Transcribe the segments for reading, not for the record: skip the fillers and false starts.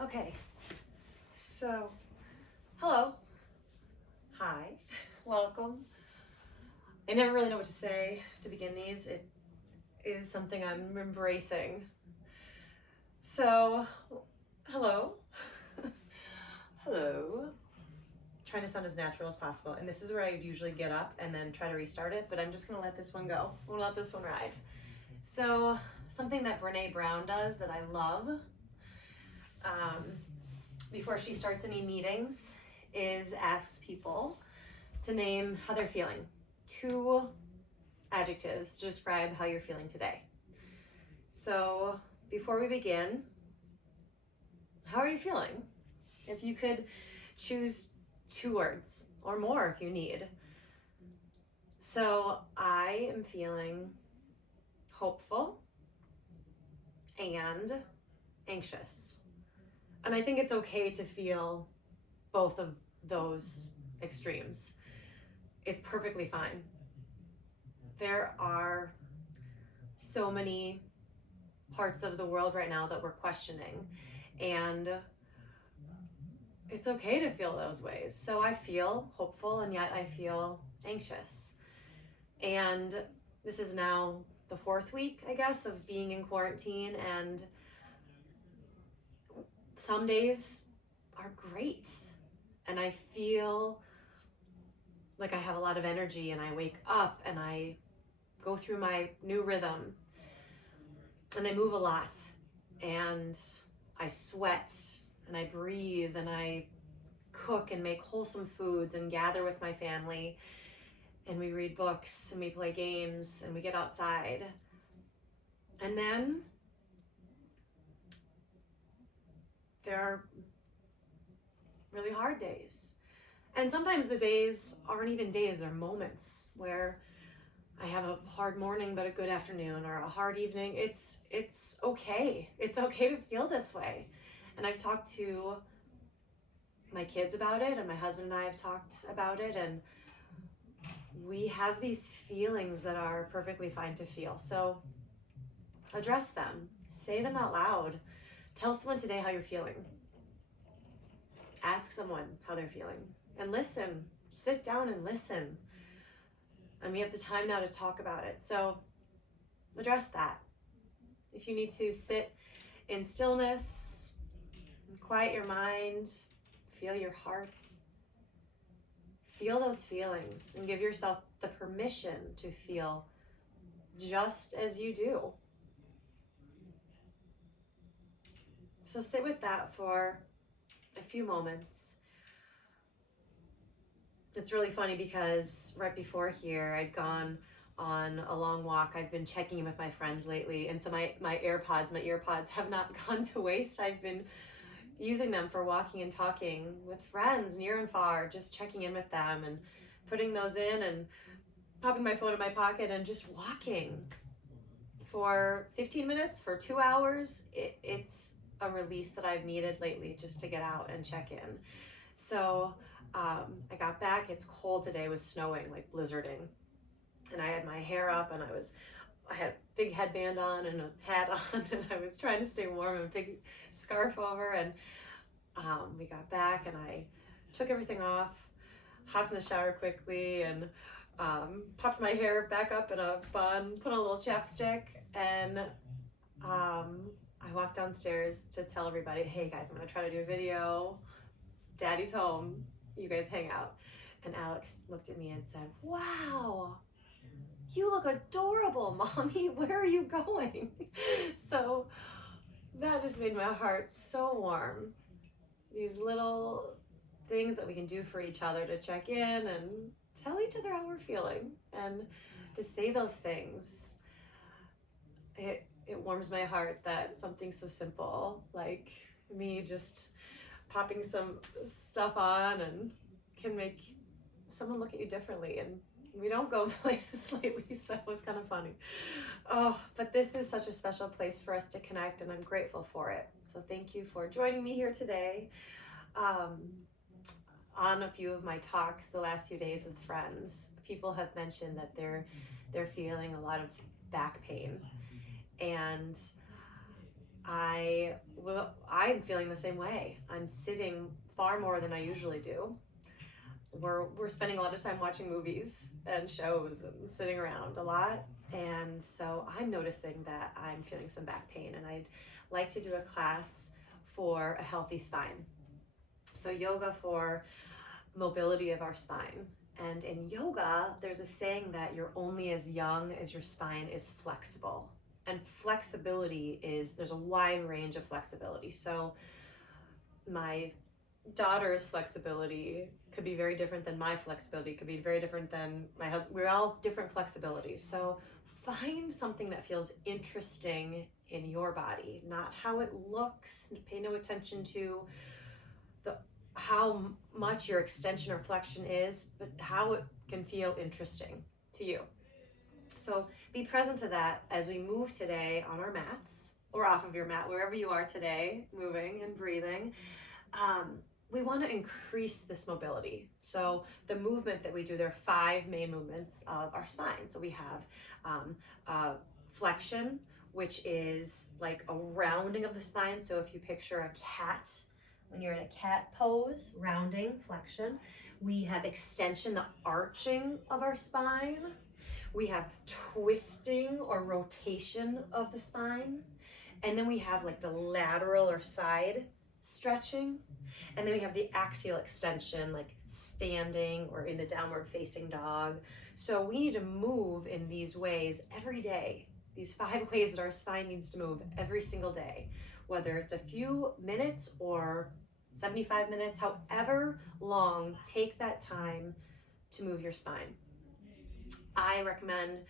Okay, so hello, hi, welcome. I never really know what to say to begin these. It is something I'm embracing. So, hello, hello. Trying to sound as natural as possible, and this is where I would usually get up and then try to restart it, but I'm just gonna let this one go. I'm gonna let this one ride. So, something that Brene Brown does that I love before she starts any meetings is asks people to name how they're feeling. 2 adjectives to describe how you're feeling today. So before we begin, how are you feeling? If you could choose 2 words or more if you need. So I am feeling hopeful and anxious. And I think it's okay to feel both of those extremes. It's perfectly fine. There are so many parts of the world right now that we're questioning, and it's okay to feel those ways. So I feel hopeful and yet I feel anxious. And this is now the 4th week, I guess, of being in quarantine, and some days are great and I feel like I have a lot of energy and I wake up and I go through my new rhythm and I move a lot and I sweat and I breathe and I cook and make wholesome foods and gather with my family and we read books and we play games and we get outside. And then there are really hard days. And sometimes the days aren't even days, they're moments where I have a hard morning but a good afternoon, or a hard evening. It's okay. It's okay to feel this way. And I've talked to my kids about it, and my husband and I have talked about it, and we have these feelings that are perfectly fine to feel. So address them, say them out loud. Tell someone today how you're feeling. Ask someone how they're feeling and listen. Sit down and listen. And we have the time now to talk about it. So address that. If you need to sit in stillness, quiet your mind, feel your heart, feel those feelings and give yourself the permission to feel just as you do. So sit with that for a few moments. It's really funny because right before here, I'd gone on a long walk. I've been checking in with my friends lately, and so my earpods have not gone to waste. I've been using them for walking and talking with friends near and far, just checking in with them and putting those in and popping my phone in my pocket and just walking for 15 minutes, for 2 hours. It's a release that I've needed lately, just to get out and check in. So I got back. It's cold today. It was snowing, like blizzarding, and I had my hair up and I had a big headband on and a hat on and I was trying to stay warm and a big scarf over, and we got back and I took everything off, hopped in the shower quickly, and popped my hair back up in a bun, put on a little chapstick, and I walked downstairs to tell everybody, hey guys, I'm gonna try to do a video. Daddy's home, you guys hang out. And Alex looked at me and said, wow, you look adorable, Mommy. Where are you going? So that just made my heart so warm. These little things that we can do for each other to check in and tell each other how we're feeling, and to say those things. It warms my heart that something so simple like me just popping some stuff on and can make someone look at you differently. And we don't go places lately, so it was kind of funny. Oh, but this is such a special place for us to connect, and I'm grateful for it. So thank you for joining me here today. On a few of my talks the last few days with friends, people have mentioned that they're feeling a lot of back pain, and I'm feeling the same way. I'm sitting far more than I usually do. We're spending a lot of time watching movies and shows and sitting around a lot. And so I'm noticing that I'm feeling some back pain, and I'd like to do a class for a healthy spine. So yoga for mobility of our spine. And in yoga, there's a saying that you're only as young as your spine is flexible. And flexibility is, there's a wide range of flexibility. So my daughter's flexibility could be very different than my flexibility, could be very different than my husband. We're all different flexibilities. So find something that feels interesting in your body, not how it looks. Pay no attention to how much your extension or flexion is, but how it can feel interesting to you. So be present to that as we move today on our mats or off of your mat, wherever you are today, moving and breathing. We want to increase this mobility. So the movement that we do, there are 5 main movements of our spine. So we have flexion, which is like a rounding of the spine. So if you picture a cat, when you're in a cat pose, rounding, flexion. We have extension, the arching of our spine. We have twisting or rotation of the spine. And then we have like the lateral or side stretching. And then we have the axial extension, like standing or in the downward facing dog. So we need to move in these ways every day. These 5 ways that our spine needs to move every single day, whether it's a few minutes or 75 minutes, however long, take that time to move your spine. I recommend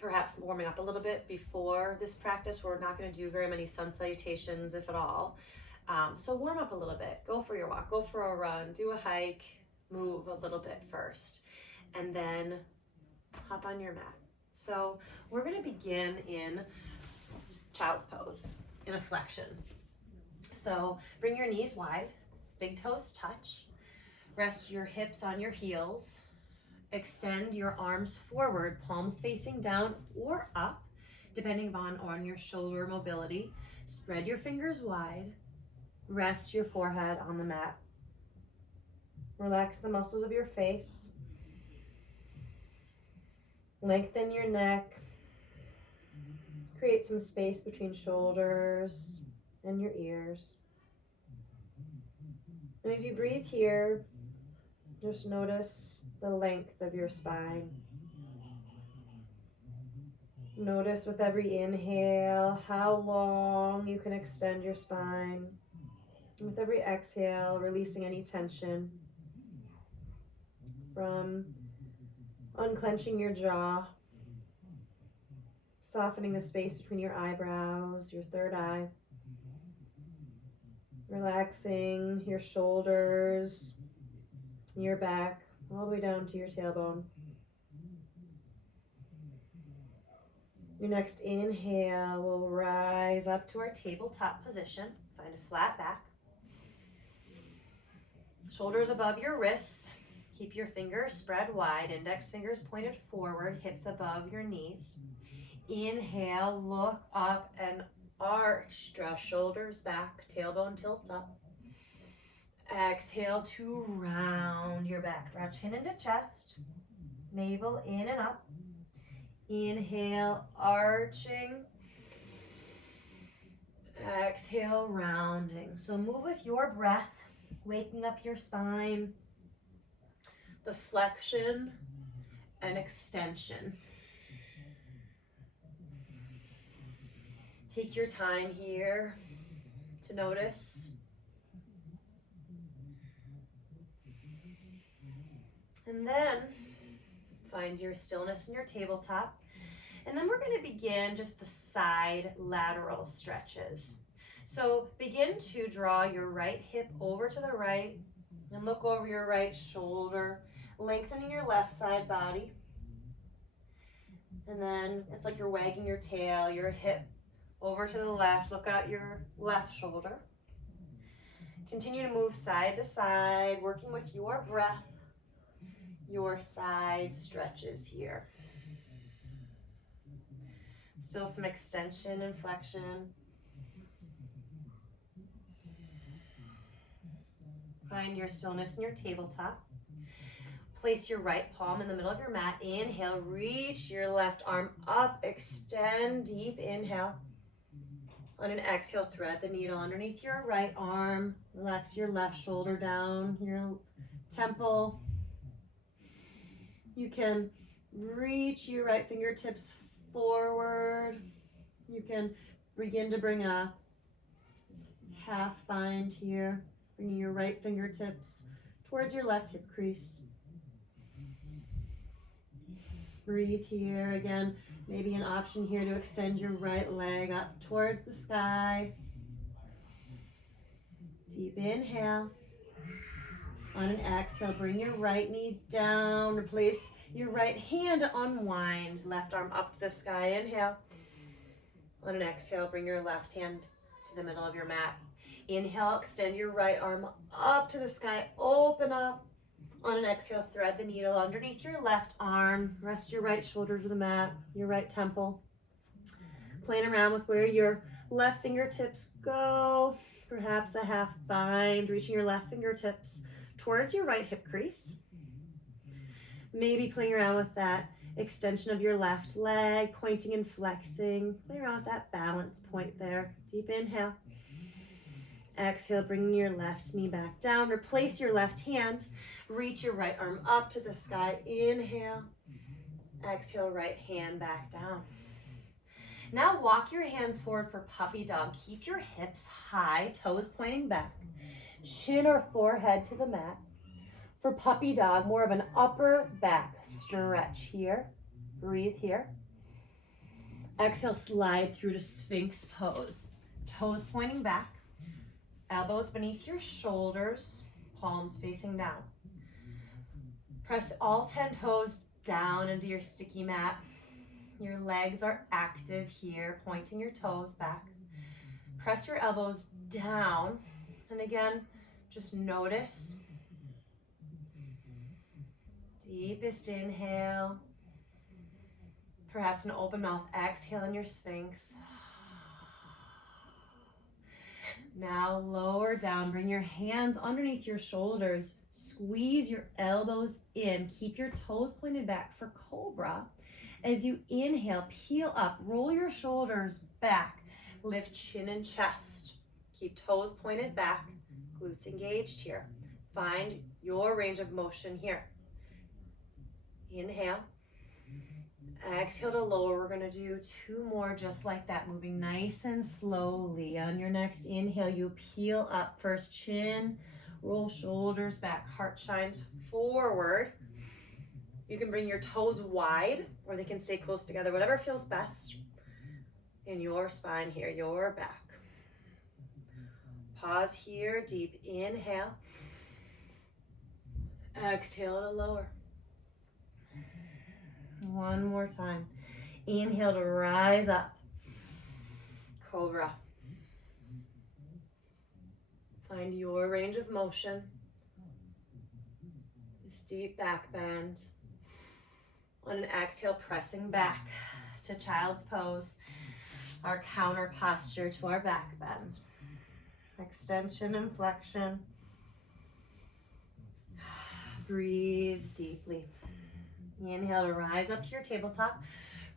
perhaps warming up a little bit before this practice. We're not going to do very many sun salutations, if at all. So warm up a little bit, go for your walk, go for a run, do a hike, move a little bit first, and then hop on your mat. So we're going to begin in child's pose, in a flexion. So bring your knees wide, big toes touch, rest your hips on your heels, extend your arms forward, palms facing down or up, depending on your shoulder mobility. Spread your fingers wide, rest your forehead on the mat. Relax the muscles of your face. Lengthen your neck. Create some space between shoulders and your ears. And as you breathe here, just notice the length of your spine. Notice with every inhale how long you can extend your spine. With every exhale, releasing any tension from unclenching your jaw, softening the space between your eyebrows, your third eye, relaxing your shoulders, your back, all the way down to your tailbone. Your next inhale will rise up to our tabletop position. Find a flat back. Shoulders above your wrists. Keep your fingers spread wide, index fingers pointed forward, hips above your knees. Inhale, look up and arch, draw shoulders back, tailbone tilts up. Exhale to round your back, draw chin into chest, navel in and up. Inhale, arching. Exhale, rounding. So move with your breath, waking up your spine, the flexion and extension. Take your time here to notice. And then find your stillness in your tabletop. And then we're going to begin just the side lateral stretches. So begin to draw your right hip over to the right and look over your right shoulder, lengthening your left side body. And then it's like you're wagging your tail, your hip over to the left, look out your left shoulder. Continue to move side to side, working with your breath, your side stretches here. Still some extension and flexion. Find your stillness in your tabletop. Place your right palm in the middle of your mat. Inhale, reach your left arm up, extend deep, inhale. On an exhale, thread the needle underneath your right arm. Relax your left shoulder down, your temple. You can reach your right fingertips forward. You can begin to bring a half bind here, bringing your right fingertips towards your left hip crease. Breathe here. Again, maybe an option here to extend your right leg up towards the sky. Deep inhale. On an exhale, bring your right knee down. Replace your right hand to unwind. Left arm up to the sky. Inhale. On an exhale, bring your left hand to the middle of your mat. Inhale, extend your right arm up to the sky. Open up. On an exhale, thread the needle underneath your left arm. Rest your right shoulder to the mat, your right temple. Playing around with where your left fingertips go. Perhaps a half bind, reaching your left fingertips towards your right hip crease. Maybe playing around with that extension of your left leg, pointing and flexing. Play around with that balance point there. Deep inhale. Exhale, bringing your left knee back down. Replace your left hand. Reach your right arm up to the sky. Inhale. Exhale, right hand back down. Now walk your hands forward for puppy dog. Keep your hips high, toes pointing back. Chin or forehead to the mat. For puppy dog, more of an upper back stretch here. Breathe here. Exhale, slide through to Sphinx pose. Toes pointing back. Elbows beneath your shoulders, palms facing down. Press all 10 toes down into your sticky mat. Your legs are active here, pointing your toes back. Press your elbows down. And again, just notice. Deepest inhale. Perhaps an open mouth exhale in your Sphinx. Now lower down, bring your hands underneath your shoulders, squeeze your elbows in, keep your toes pointed back for Cobra. As you inhale, peel up, roll your shoulders back, lift chin and chest, keep toes pointed back, glutes engaged here. Find your range of motion here. Inhale. Exhale to lower. We're going to do 2 more just like that, moving nice and slowly. On your next inhale, you peel up. First chin, roll shoulders back, heart shines forward. You can bring your toes wide or they can stay close together, whatever feels best in your spine here, your back. Pause here, deep inhale. Exhale to lower. One more time. Inhale to rise up. Cobra. Find your range of motion. This deep back bend. On an exhale, pressing back to child's pose. Our counter posture to our back bend. Extension and flexion. Breathe deeply. Inhale to rise up to your tabletop.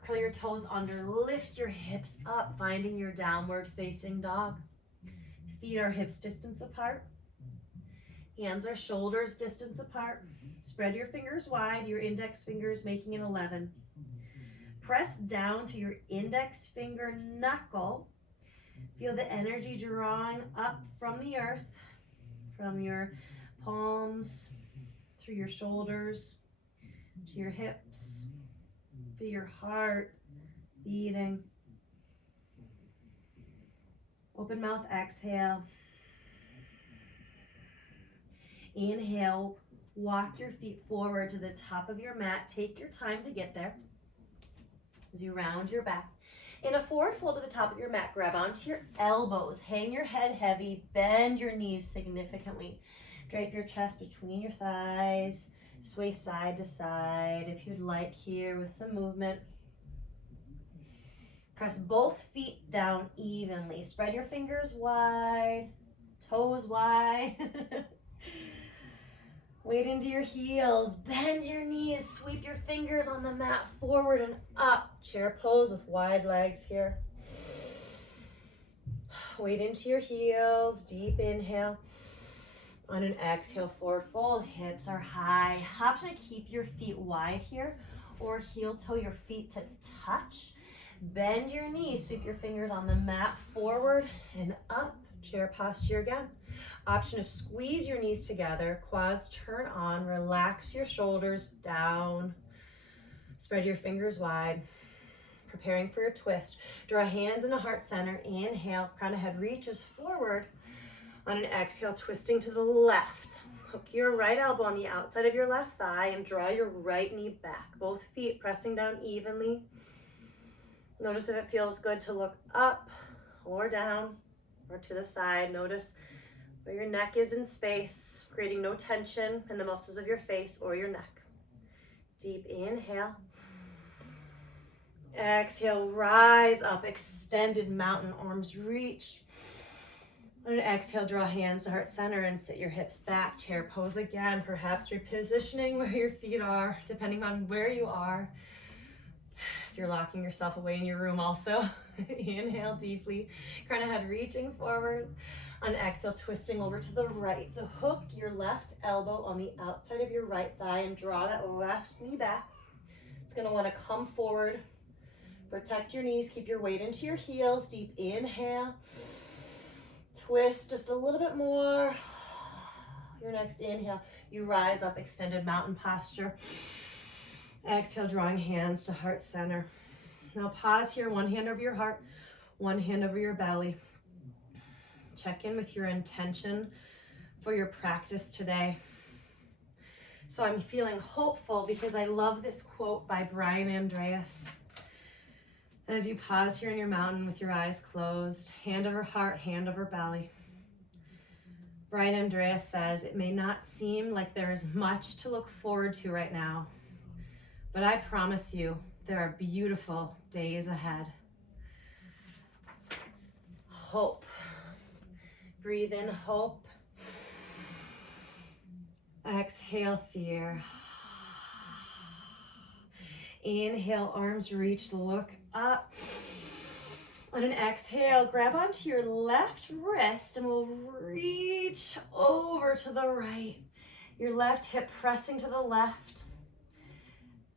Curl your toes under, lift your hips up, finding your downward facing dog. Feet are hips distance apart. Hands are shoulders distance apart. Spread your fingers wide, your index fingers making an 11. Press down to your index finger knuckle. Feel the energy drawing up from the earth, from your palms, through your shoulders, to your hips. Feel your heart beating. Open mouth, exhale. Inhale, walk your feet forward to the top of your mat. Take your time to get there. As you round your back. In a forward fold to the top of your mat, grab onto your elbows. Hang your head heavy. Bend your knees significantly. Drape your chest between your thighs. Sway side to side if you'd like here with some movement. Press both feet down evenly. Spread your fingers wide, toes wide. Weight into your heels, bend your knees, sweep your fingers on the mat forward and up. Chair pose with wide legs here. Weight into your heels, deep inhale. On an exhale, forward fold, hips are high. Option to keep your feet wide here or heel toe your feet to touch. Bend your knees, sweep your fingers on the mat forward and up. Chair posture again. Option to squeeze your knees together, quads turn on, relax your shoulders down. Spread your fingers wide. Preparing for your twist. Draw hands into heart center. Inhale, crown of head reaches forward. On an exhale, twisting to the left. Hook your right elbow on the outside of your left thigh and draw your right knee back. Both feet pressing down evenly. Notice if it feels good to look up or down or to the side. Notice where your neck is in space, creating no tension in the muscles of your face or your neck. Deep inhale. Exhale, rise up, extended mountain, arms reach. On an exhale, draw hands to heart center and sit your hips back. Chair pose again, perhaps repositioning where your feet are, depending on where you are. If you're locking yourself away in your room also. Inhale deeply, crown of head reaching forward. On exhale, twisting over to the right. So hook your left elbow on the outside of your right thigh and draw that left knee back. It's gonna wanna come forward. Protect your knees, keep your weight into your heels. Deep inhale. Twist just a little bit more. Your next inhale, you rise up, extended mountain posture. Exhale, drawing hands to heart center. Now pause here, one hand over your heart, one hand over your belly. Check in with your intention for your practice today. So I'm feeling hopeful because I love this quote by Andreas. As you pause here in your mountain with your eyes closed, hand over heart, hand over belly. Andreas says, it may not seem like there is much to look forward to right now, but I promise you, there are beautiful days ahead. Hope. Breathe in hope. Exhale fear. Inhale, arms reach, look up. On an exhale, grab onto your left wrist and we'll reach over to the right. Your left hip pressing to the left.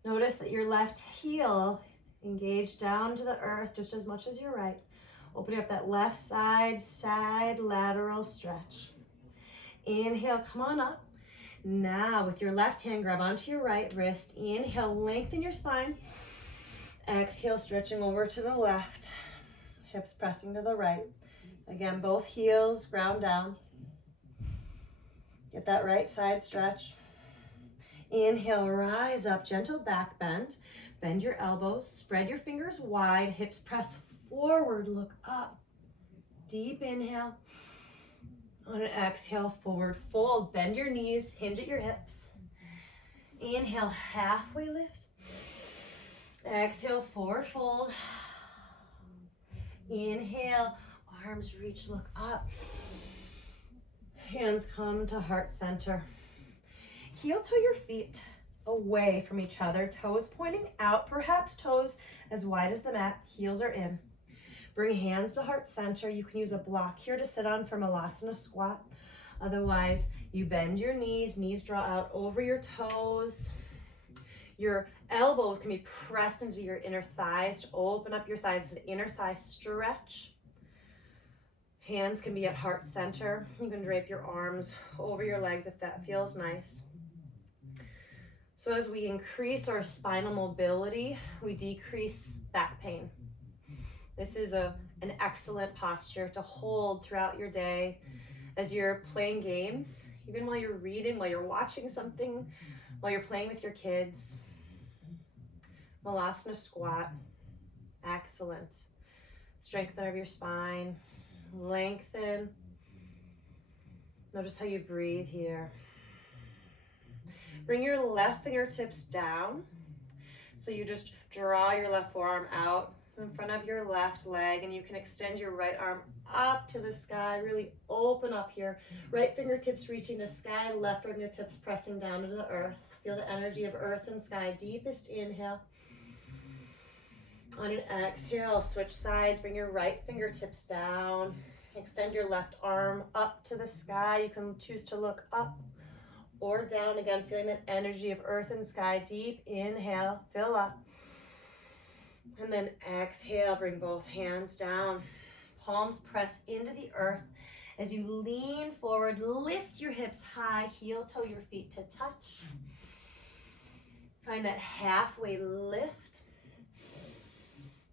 Notice that your left heel engaged down to the earth just as much as your right. Opening up that left side lateral stretch. Inhale, come on up. Now with your left hand, grab onto your right wrist. Inhale, lengthen your spine. Exhale, stretching over to the left. Hips pressing to the right. Again, both heels ground down. Get that right side stretch. Inhale, rise up, gentle back bend. Bend your elbows, spread your fingers wide, hips press forward, look up. Deep inhale. On an exhale, forward fold. Bend your knees, hinge at your hips. Inhale, halfway lift. Exhale, forward fold. Inhale, arms reach, look up. Hands come to heart center. Heel toe your feet away from each other, toes pointing out, perhaps toes as wide as the mat, heels are in. Bring hands to heart center. You can use a block here to sit on for Malasana squat. Otherwise, you bend your knees, knees draw out over your toes. Your elbows can be pressed into your inner thighs to open up your thighs, an inner thigh stretch. Hands can be at heart center. You can drape your arms over your legs if that feels nice. So as we increase our spinal mobility, we decrease back pain. This is an excellent posture to hold throughout your day as you're playing games, even while you're reading, while you're watching something, while you're playing with your kids. Malasana squat, excellent. Strengthen of your spine, lengthen. Notice how you breathe here. Bring your left fingertips down. So you just draw your left forearm out in front of your left leg, and you can extend your right arm up to the sky. Really open up here. Right fingertips reaching to sky, left fingertips pressing down into the earth. Feel the energy of earth and sky. Deepest inhale. On an exhale, switch sides. Bring your right fingertips down. Extend your left arm up to the sky. You can choose to look up or down. Again, feeling that energy of earth and sky. Deep inhale, fill up. And then exhale, bring both hands down. Palms press into the earth. As you lean forward, lift your hips high, heel toe your feet to touch. Find that halfway lift.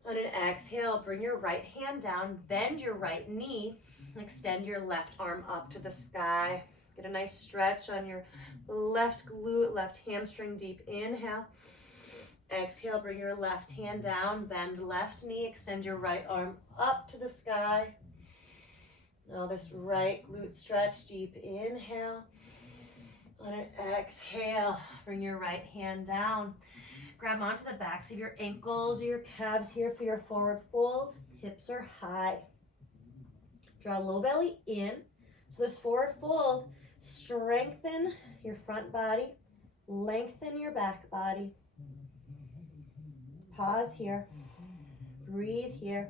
On an exhale, bring your right hand down, bend your right knee, extend your left arm up to the sky. Get a nice stretch on your left glute, left hamstring. Deep inhale. Exhale, bring your left hand down, bend left knee, extend your right arm up to the sky. Now this right glute stretch, deep inhale. On an exhale, bring your right hand down. Grab onto the backs of your ankles or your calves here for your forward fold. Hips are high. Draw low belly in. So this forward fold, strengthen your front body, lengthen your back body. Pause here. Breathe here.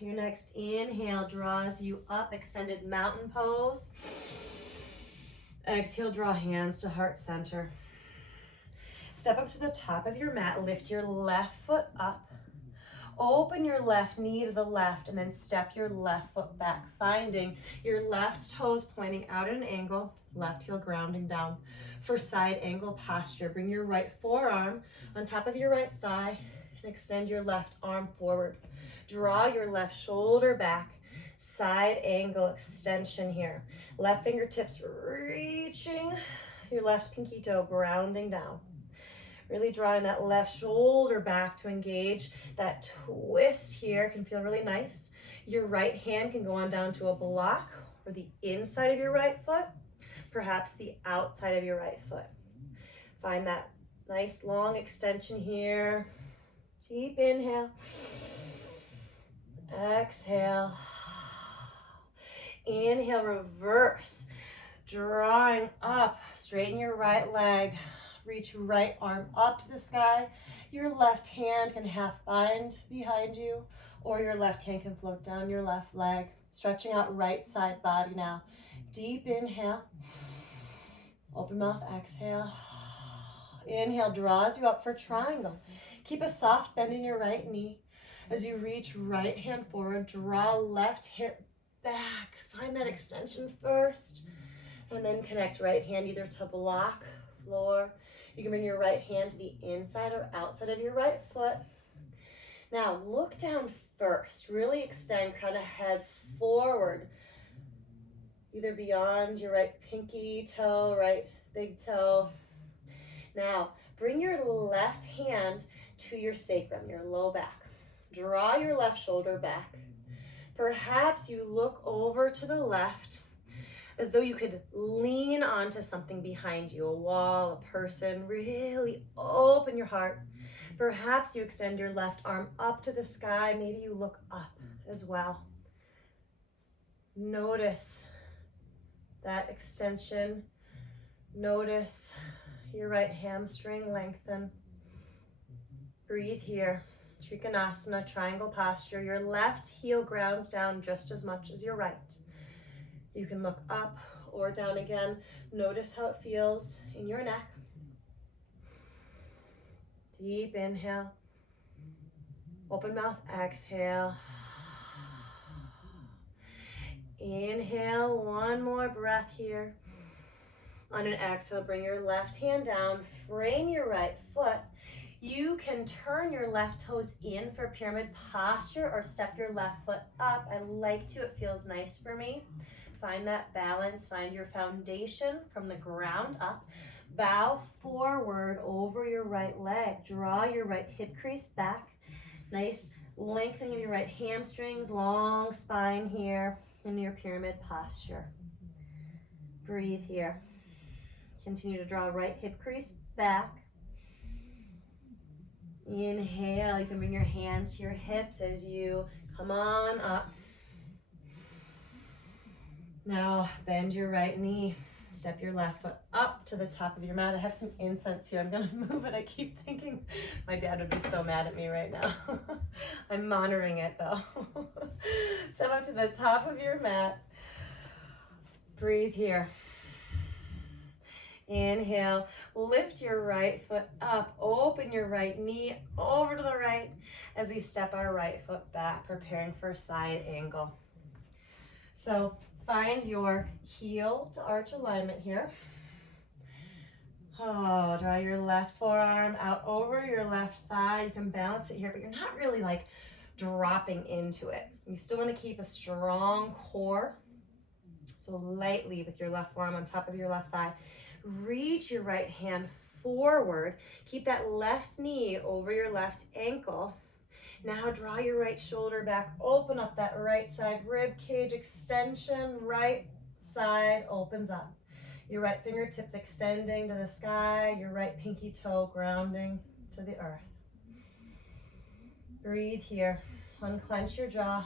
Your next inhale draws you up, extended mountain pose. Exhale, draw hands to heart center. Step up to the top of your mat, lift your left foot up. Open your left knee to the left and then step your left foot back, finding your left toes pointing out at an angle, left heel grounding down. For side angle posture, bring your right forearm on top of your right thigh and extend your left arm forward. Draw your left shoulder back, side angle extension here. Left fingertips reaching, your left pinky toe grounding down. Really drawing that left shoulder back to engage. That twist here can feel really nice. Your right hand can go on down to a block or the inside of your right foot, perhaps the outside of your right foot. Find that nice long extension here. Deep inhale. Exhale. Inhale, reverse. Drawing up, straighten your right leg. Reach right arm up to the sky. Your left hand can half bind behind you, or your left hand can float down your left leg. Stretching out right side body now. Deep inhale. Open mouth, exhale. Inhale, draws you up for triangle. Keep a soft bend in your right knee. As you reach right hand forward, draw left hip back. Find that extension first. And then connect right hand either to block, floor. You can bring your right hand to the inside or outside of your right foot. Now look down first. Really extend crown of head forward. Either beyond your right pinky toe, right big toe. Now bring your left hand to your sacrum, your low back. Draw your left shoulder back. Perhaps you look over to the left as though you could lean onto something behind you, a wall, a person. Really open your heart. Perhaps you extend your left arm up to the sky. Maybe you look up as well. Notice that extension. Notice your right hamstring lengthen. Breathe here. Trikonasana, triangle posture. Your left heel grounds down just as much as your right. You can look up or down again. Notice how it feels in your neck. Deep inhale. Open mouth, exhale. Inhale, one more breath here. On an exhale, bring your left hand down, frame your right foot. You can turn your left toes in for pyramid posture or step your left foot up. I like to, it feels nice for me. Find that balance, find your foundation from the ground up. Bow forward over your right leg. Draw your right hip crease back. Nice lengthening of your right hamstrings, long spine here in your pyramid posture. Breathe here. Continue to draw right hip crease back. Inhale, you can bring your hands to your hips as you come on up. Now bend your right knee, step your left foot up to the top of your mat. I have some incense here. I'm gonna move it. I keep thinking my dad would be so mad at me right now. I'm monitoring it though. Step up to the top of your mat. Breathe here. Inhale, lift your right foot up, open your right knee over to the right as we step our right foot back, preparing for side angle. So find your heel to arch alignment here. Oh, draw your left forearm out over your left thigh. You can balance it here, but you're not really like dropping into it. You still want to keep a strong core. So lightly with your left forearm on top of your left thigh. Reach your right hand forward. Keep that left knee over your left ankle. Now draw your right shoulder back. Open up that right side rib cage extension. Right side opens up. Your right fingertips extending to the sky. Your right pinky toe grounding to the earth. Breathe here. Unclench your jaw.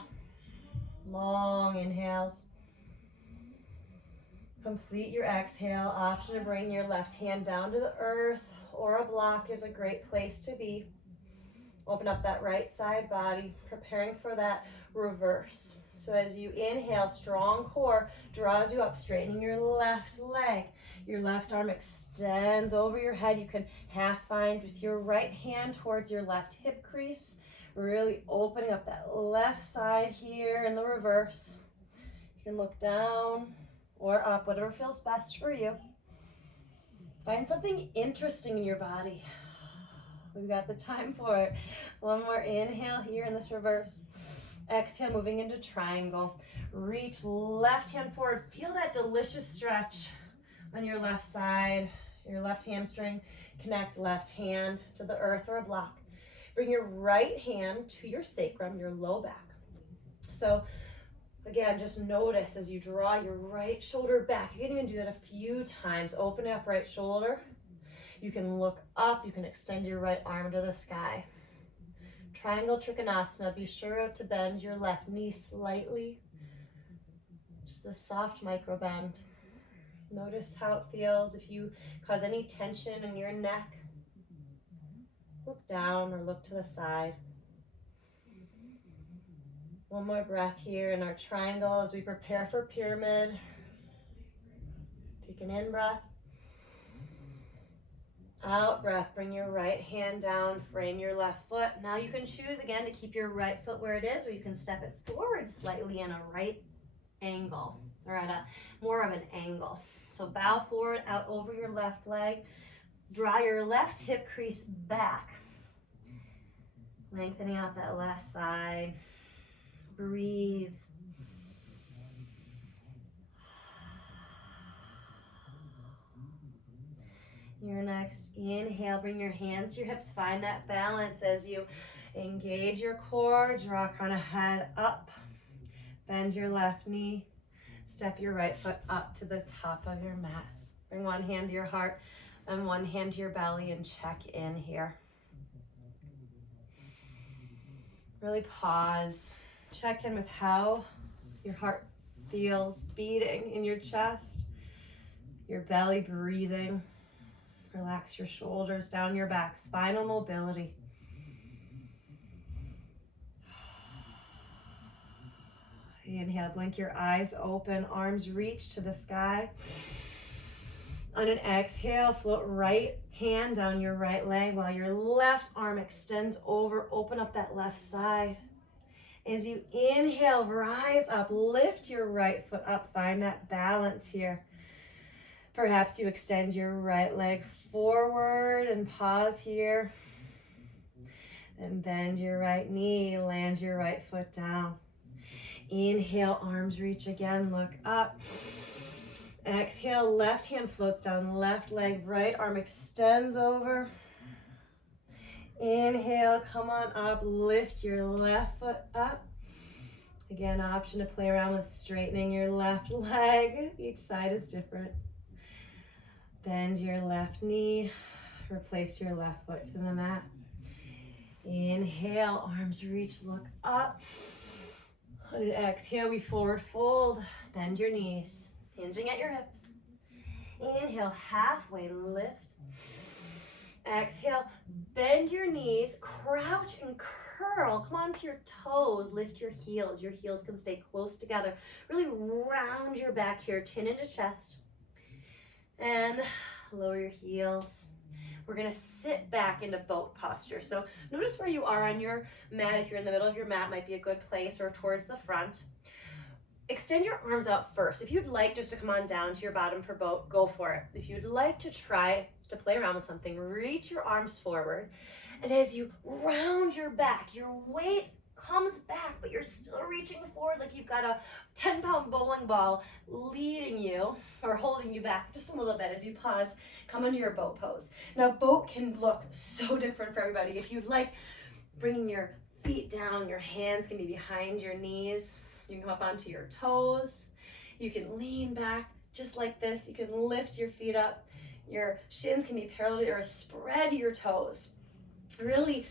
Long inhales. Complete your exhale. Option to bring your left hand down to the earth or a block is a great place to be. Open up that right side body, preparing for that reverse. So as you inhale, strong core draws you up, straightening your left leg. Your left arm extends over your head. You can half bind with your right hand towards your left hip crease, really opening up that left side here in the reverse. You can look down or up, whatever feels best for you. Find something interesting in your body. We've got the time for it. One more inhale here in this reverse. Exhale, moving into triangle. Reach left hand forward. Feel that delicious stretch on your left side, your left hamstring. Connect left hand to the earth or a block. Bring your right hand to your sacrum, your low back. So again, just notice as you draw your right shoulder back. You can even do that a few times. Open up right shoulder. You can look up. You can extend your right arm to the sky. Triangle Trikonasana. Be sure to bend your left knee slightly. Just a soft micro bend. Notice how it feels. If you cause any tension in your neck, look down or look to the side. One more breath here in our triangle as we prepare for pyramid. Take an in breath. Out breath, bring your right hand down, frame your left foot. Now you can choose again to keep your right foot where it is, or you can step it forward slightly in a right angle, or at a more of an angle. So bow forward, out over your left leg. Draw your left hip crease back. Lengthening out that left side. Breathe. Your next inhale, bring your hands to your hips. Find that balance as you engage your core. Draw crown of head up. Bend your left knee. Step your right foot up to the top of your mat. Bring one hand to your heart and one hand to your belly and check in here. Really pause. Check in with how your heart feels beating in your chest, your belly breathing. Relax your shoulders down your back, spinal mobility. Inhale, blink your eyes open, arms reach to the sky. On an exhale, float right hand down your right leg while your left arm extends over. Open up that left side. As you inhale, rise up, lift your right foot up. Find that balance here. Perhaps you extend your right leg forward and pause here. Then bend your right knee, land your right foot down. Inhale, arms reach again, look up. Exhale, left hand floats down, left leg, right arm extends over. Inhale, come on up, lift your left foot up. Again, option to play around with straightening your left leg. Each side is different. Bend your left knee, replace your left foot to the mat. Inhale, arms reach, look up. On an exhale, we forward fold. Bend your knees, hinging at your hips. Inhale, halfway lift. Exhale, bend your knees, crouch and curl. Come onto your toes, lift your heels. Your heels can stay close together. Really round your back here, chin into chest. And lower your heels. We're gonna sit back into boat posture. So notice where you are on your mat. If you're in the middle of your mat, might be a good place, or towards the front. Extend your arms out first. If you'd like just to come on down to your bottom for boat, go for it. If you'd like to try to play around with something, reach your arms forward. And as you round your back, your weight comes back, but you're still reaching forward like you've got a 10-pound bowling ball leading you or holding you back just a little bit. As you pause, come into your boat pose. Now, boat can look so different for everybody. If you'd like, bringing your feet down, your hands can be behind your knees. You can come up onto your toes. You can lean back just like this. You can lift your feet up. Your shins can be parallel or spread your toes. Really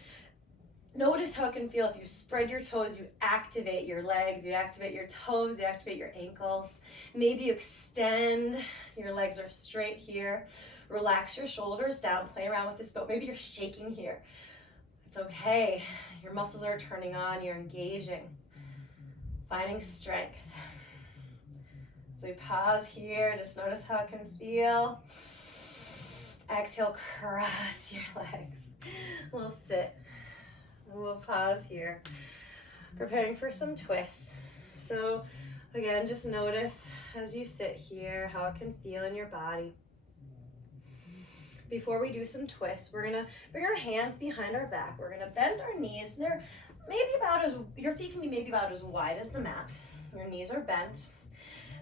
notice how it can feel if you spread your toes, you activate your legs, you activate your toes, you activate your ankles. Maybe you extend, your legs are straight here. Relax your shoulders down, play around with this boat. Maybe you're shaking here. It's okay. Your muscles are turning on, you're engaging, finding strength. So we pause here, just notice how it can feel. Exhale, cross your legs. We'll sit. We'll pause here, preparing for some twists. So again, just notice as you sit here how it can feel in your body. Before we do some twists, we're gonna bring our hands behind our back. We're gonna bend our knees. They're maybe about as, your feet can be maybe about as wide as the mat. Your knees are bent.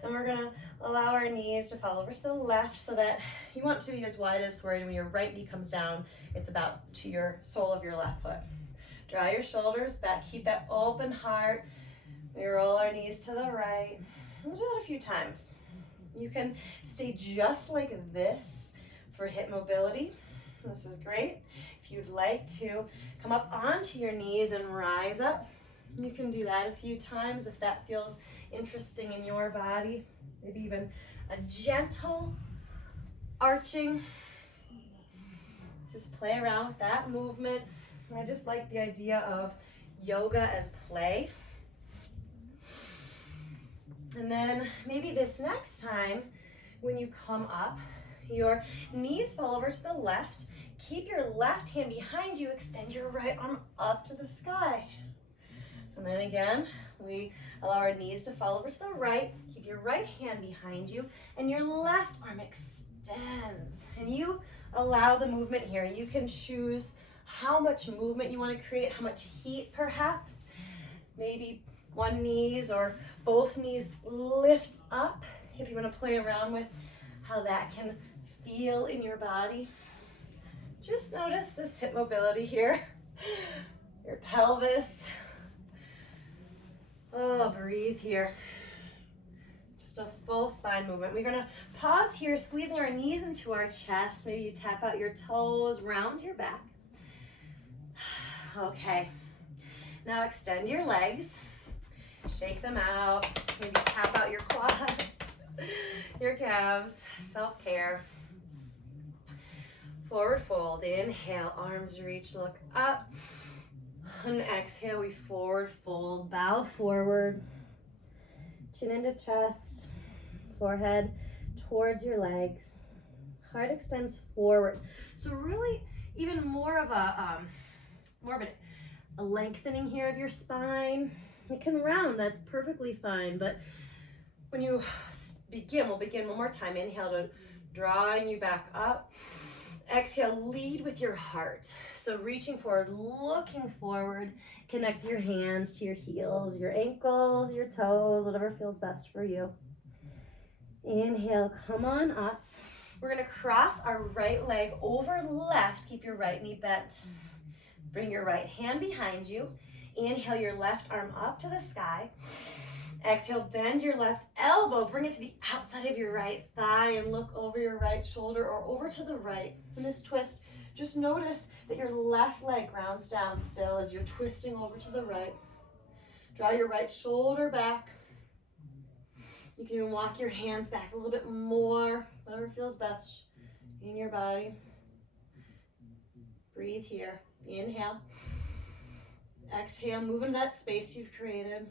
And we're gonna allow our knees to fall over to the left so that you want to be as wide as where when your right knee comes down, it's about to your sole of your left foot. Draw your shoulders back, keep that open heart. We roll our knees to the right. We'll do that a few times. You can stay just like this for hip mobility. This is great. If you'd like to come up onto your knees and rise up, you can do that a few times if that feels interesting in your body. Maybe even a gentle arching. Just play around with that movement. I just like the idea of yoga as play. And then maybe this next time when you come up, your knees fall over to the left. Keep your left hand behind you. Extend your right arm up to the sky. And then again, we allow our knees to fall over to the right. Keep your right hand behind you, and your left arm extends. And you allow the movement here. You can choose how much movement you want to create, how much heat perhaps. Maybe one knees or both knees lift up if you want to play around with how that can feel in your body. Just notice this hip mobility here, your pelvis. Oh, breathe here. Just a full spine movement. We're gonna pause here, squeezing our knees into our chest. Maybe you tap out your toes, round your back. Okay, now extend your legs, shake them out, maybe tap out your quads, your calves, self-care. Forward fold, inhale, arms reach, look up. And exhale, we forward fold, bow forward, chin into chest, forehead towards your legs. Heart extends forward. So really even more of a lengthening here of your spine. It can round, that's perfectly fine. But when you begin, we'll begin one more time. Inhale to drawing you back up. Exhale, lead with your heart. So reaching forward, looking forward, connect your hands to your heels, your ankles, your toes, whatever feels best for you. Inhale, come on up. We're gonna cross our right leg over left. Keep your right knee bent. Bring your right hand behind you. Inhale your left arm up to the sky. Exhale, bend your left elbow, bring it to the outside of your right thigh and look over your right shoulder or over to the right. In this twist, Just notice that your left leg grounds down still as you're twisting over to the right. Draw your right shoulder back. You can even walk your hands back a little bit more, whatever feels best in your body. Breathe here. Inhale. Exhale, move into that space you've created.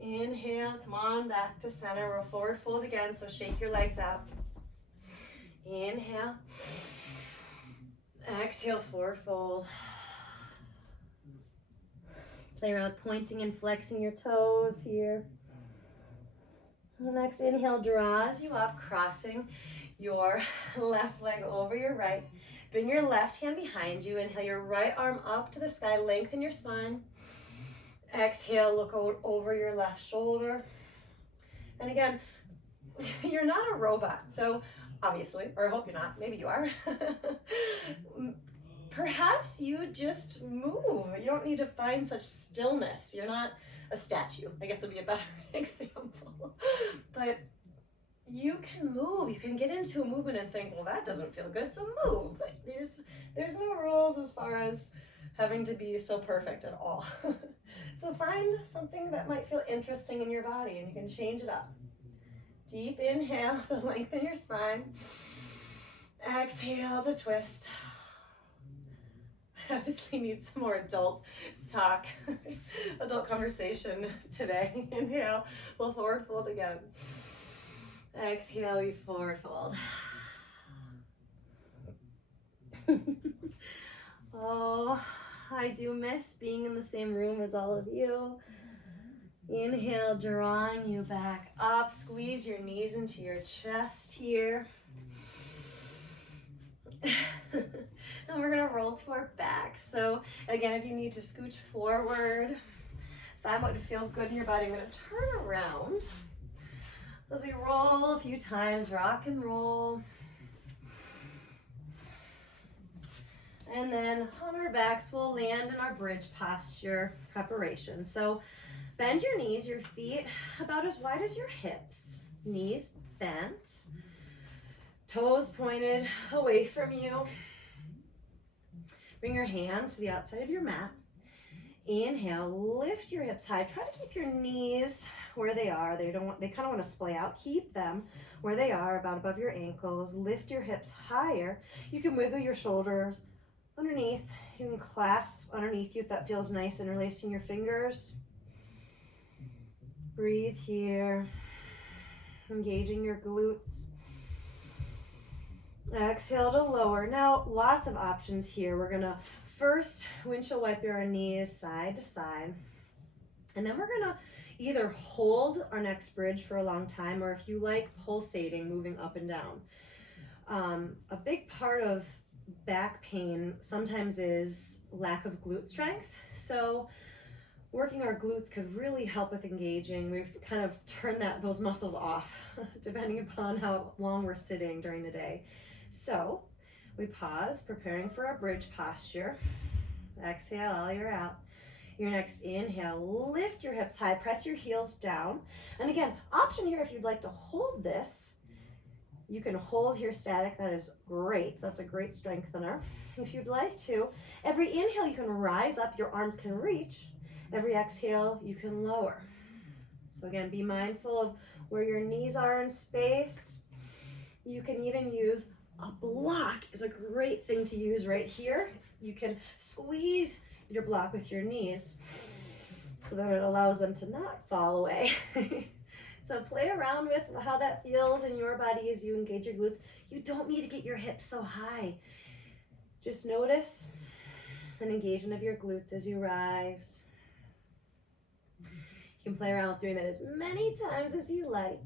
Inhale, come on back to center. Roll forward fold again, so shake your legs out. Inhale. Exhale, forward fold. Play around with pointing and flexing your toes here. The next inhale draws you up, crossing your left leg over your right. Bring your left hand behind you. Inhale your right arm up to the sky. Lengthen your spine. Exhale, look over your left shoulder. And again, you're not a robot, so obviously, or I hope you're not, maybe you are. Perhaps you just move. You don't need to find such stillness. You're not a statue, I guess would be a better example. But you can move. You can get into a movement and think, well, that doesn't feel good, so move. There's no rules as far as having to be so perfect at all. So find something that might feel interesting in your body and you can change it up. Deep inhale to lengthen your spine. Exhale to twist. I obviously need some more adult talk, adult conversation today. Inhale, we'll forward fold again. Exhale, we forward fold. Oh, I do miss being in the same room as all of you. Inhale, drawing you back up. Squeeze your knees into your chest here. And we're gonna roll to our back. So again, if you need to scooch forward, find what would feel good in your body. I'm gonna turn around as we roll a few times, rock and roll. And then on our backs, we'll land in our bridge posture preparation. So bend your knees, your feet about as wide as your hips. Knees bent, toes pointed away from you. Bring your hands to the outside of your mat. Inhale, lift your hips high. Try to keep your knees where they are. They kind of want to splay out. Keep them where they are, about above your ankles. Lift your hips higher. You can wiggle your shoulders underneath. You can clasp underneath you if that feels nice, interlacing your fingers. Breathe here, engaging your glutes. Exhale to lower. Now, lots of options here. We're gonna first windshield wipe our knees side to side. And then we're gonna either hold our next bridge for a long time, or if you like, pulsating, moving up and down. A big part of back pain sometimes is lack of glute strength. So working our glutes could really help with engaging. We kind of turn those muscles off depending upon how long we're sitting during the day. So we pause, preparing for our bridge posture. Exhale, you're out. Your next inhale, lift your hips high, press your heels down. And again, option here if you'd like to hold this, you can hold here static. That is great. That's a great strengthener. If you'd like to, every inhale you can rise up, your arms can reach. Every exhale you can lower. So again, be mindful of where your knees are in space. You can even use a block is a great thing to use right here. You can squeeze your block with your knees so that it allows them to not fall away. So play around with how that feels in your body as you engage your glutes. You don't need to get your hips so high. Just notice an engagement of your glutes as you rise. You can play around with doing that as many times as you like.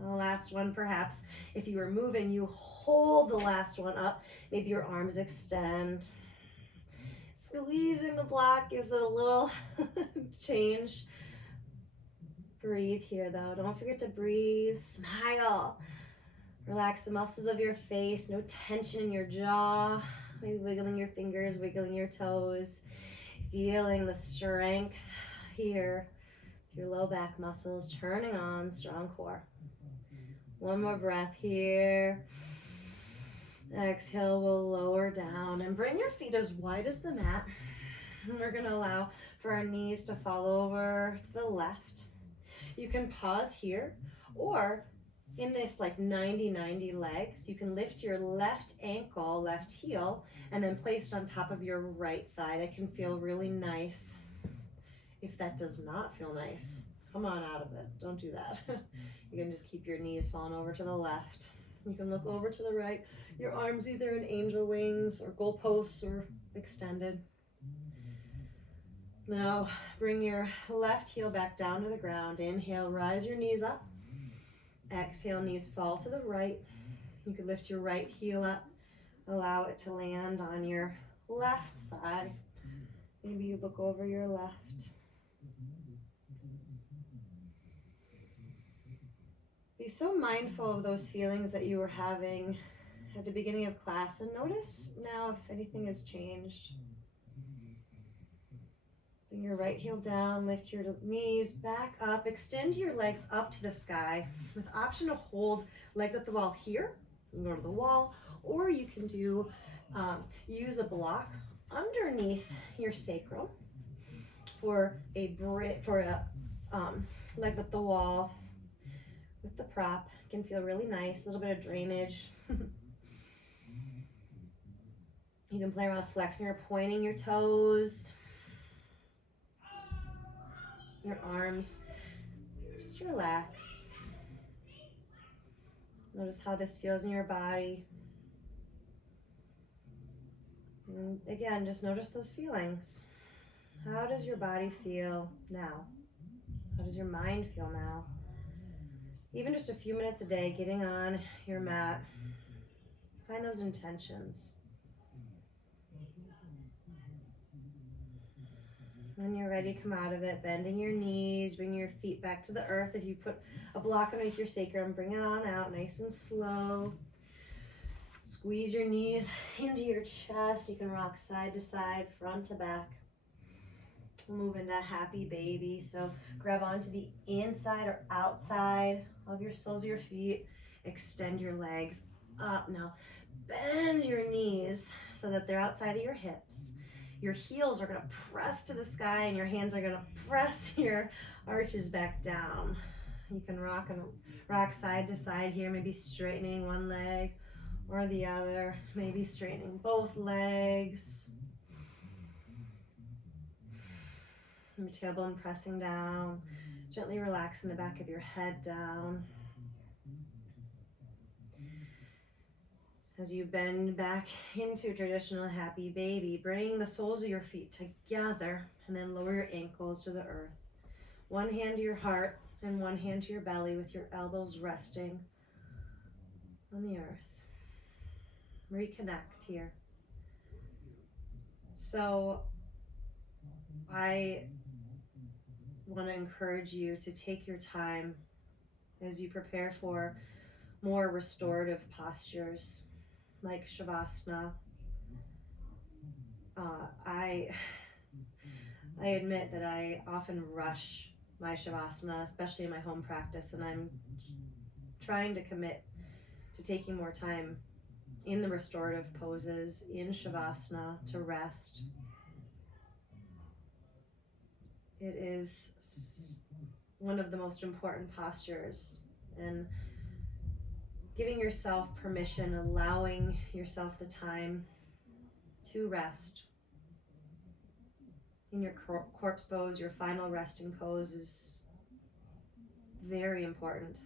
The last one, perhaps, if you were moving, you hold the last one up. Maybe your arms extend. Squeezing the block gives it a little change. Breathe here, though. Don't forget to breathe. Smile. Relax the muscles of your face. No tension in your jaw. Maybe wiggling your fingers, wiggling your toes. Feeling the strength here. Your low back muscles turning on, strong core. One more breath here. Exhale, we'll lower down and bring your feet as wide as the mat. And we're going to allow for our knees to fall over to the left. You can pause here, or in this like 90-90 legs, you can lift your left ankle, left heel, and then place it on top of your right thigh. That can feel really nice. If that does not feel nice, come on out of it. Don't do that. You can just keep your knees falling over to the left. You can look over to the right. Your arms either in angel wings or goalposts or extended. Now bring your left heel back down to the ground. Inhale, rise your knees up. Exhale, knees fall to the right. You can lift your right heel up. Allow it to land on your left thigh. Maybe you look over your left. Be so mindful of those feelings that you were having at the beginning of class, and notice now if anything has changed. Bring your right heel down, lift your knees back up, extend your legs up to the sky with option to hold legs up the wall here. You can go to the wall, or you can do use a block underneath your sacrum for legs up the wall with the prop. It can feel really nice, a little bit of drainage. You can play around with flexing or pointing your toes, your arms. Just relax. Notice how this feels in your body. And again, just notice those feelings. How does your body feel now? How does your mind feel now? Even just a few minutes a day, getting on your mat, find those intentions. When you're ready, come out of it, bending your knees, bring your feet back to the earth. If you put a block underneath your sacrum, bring it on out, nice and slow. Squeeze your knees into your chest. You can rock side to side, front to back. We'll move into happy baby. So grab onto the inside or outside of your soles of your feet. Extend your legs up. Now bend your knees so that they're outside of your hips. Your heels are going to press to the sky and your hands are going to press your arches back down. You can rock side to side here, maybe straightening one leg or the other, maybe straightening both legs. Your tailbone pressing down, gently relaxing the back of your head down. As you bend back into traditional happy baby, bring the soles of your feet together and then lower your ankles to the earth. One hand to your heart and one hand to your belly with your elbows resting on the earth. Reconnect here. So I want to encourage you to take your time as you prepare for more restorative postures like Shavasana. I admit that I often rush my Shavasana, especially in my home practice, and I'm trying to commit to taking more time in the restorative poses, in Shavasana, to rest. It is one of the most important postures, and giving yourself permission, allowing yourself the time to rest. In your corpse pose, your final resting pose is very important.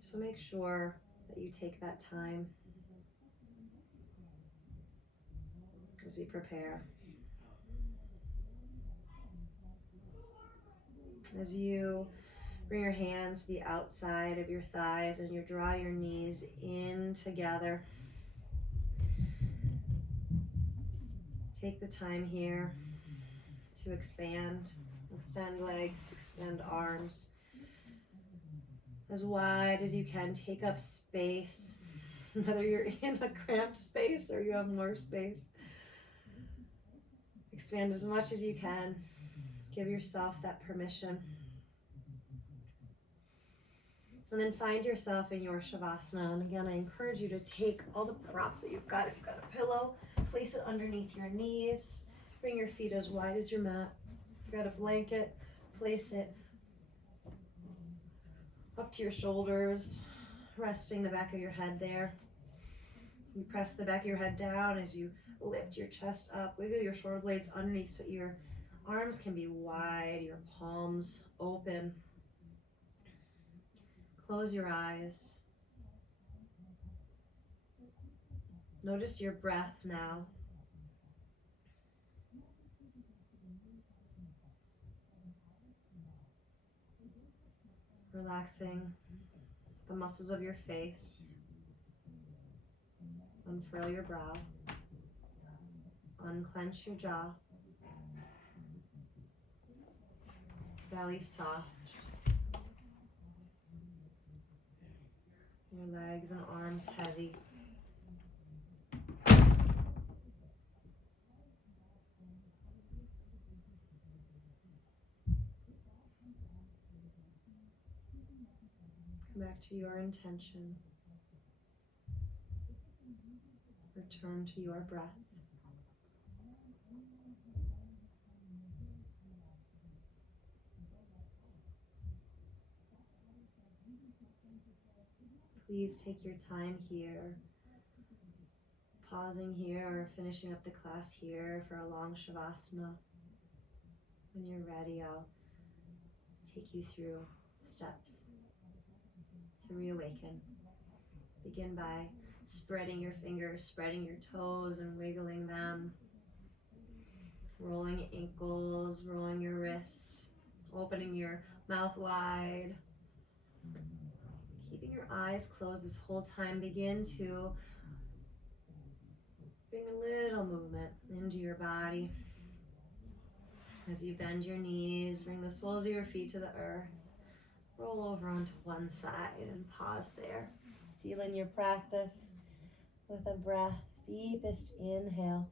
So make sure that you take that time as we prepare. As you bring your hands to the outside of your thighs and you draw your knees in together. Take the time here to expand, extend legs, extend arms as wide as you can. Take up space, whether you're in a cramped space or you have more space. Expand as much as you can. Give yourself that permission. And then find yourself in your Shavasana. And again, I encourage you to take all the props that you've got. If you've got a pillow, place it underneath your knees. Bring your feet as wide as your mat. If you've got a blanket, place it up to your shoulders, resting the back of your head there. You press the back of your head down as you lift your chest up. Wiggle your shoulder blades underneath so your arms can be wide, your palms open. Close your eyes. Notice your breath now. Relaxing the muscles of your face. Unfurl your brow. Unclench your jaw. Belly soft. Your legs and arms heavy. Come back to your intention. Return to your breath. Please take your time here, pausing here or finishing up the class here for a long Shavasana. When you're ready, I'll take you through steps to reawaken. Begin by spreading your fingers, spreading your toes and wiggling them. Rolling ankles, rolling your wrists, opening your mouth wide. Keeping your eyes closed this whole time, begin to bring a little movement into your body. As you bend your knees, bring the soles of your feet to the earth. Roll over onto one side and pause there. Seal in your practice with a breath. Deepest inhale.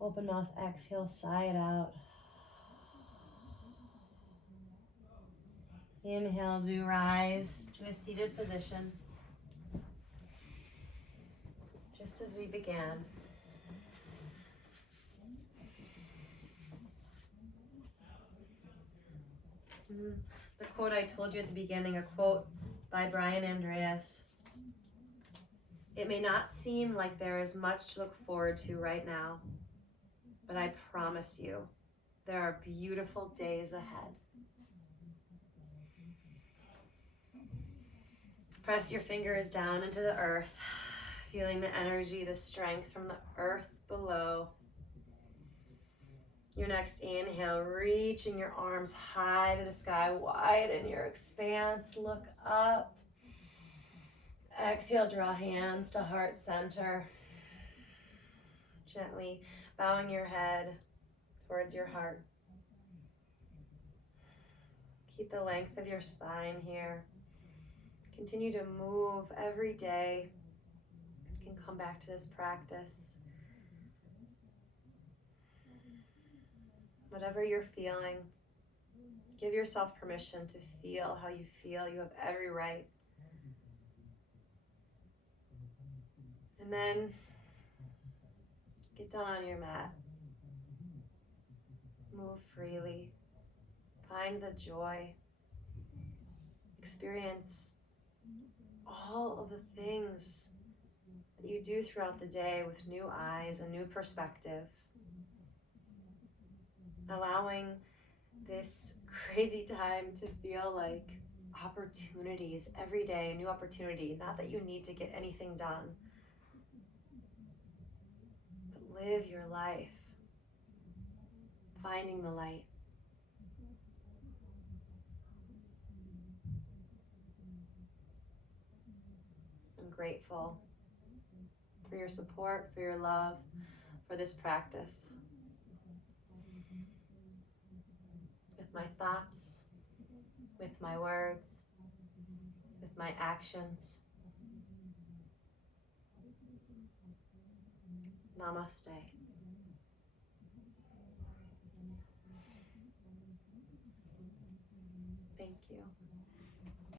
Open mouth, exhale, sigh it out. Inhale as we rise to a seated position. Just as we began. The quote I told you at the beginning, a quote by Andreas. It may not seem like there is much to look forward to right now, but I promise you, there are beautiful days ahead. Press your fingers down into the earth, feeling the energy, the strength from the earth below. Your next inhale, reaching your arms high to the sky, widen your expanse, look up. Exhale, draw hands to heart center. Gently bowing your head towards your heart. Keep the length of your spine here. Continue to move every day. You can come back to this practice. Whatever you're feeling, give yourself permission to feel how you feel. You have every right. And then get down on your mat. Move freely. Find the joy. Experience all of the things that you do throughout the day with new eyes and new perspective. Allowing this crazy time to feel like opportunities every day, a new opportunity. Not that you need to get anything done, but live your life, finding the light. I'm grateful for your support, for your love, for this practice. With my thoughts, with my words, with my actions. Namaste.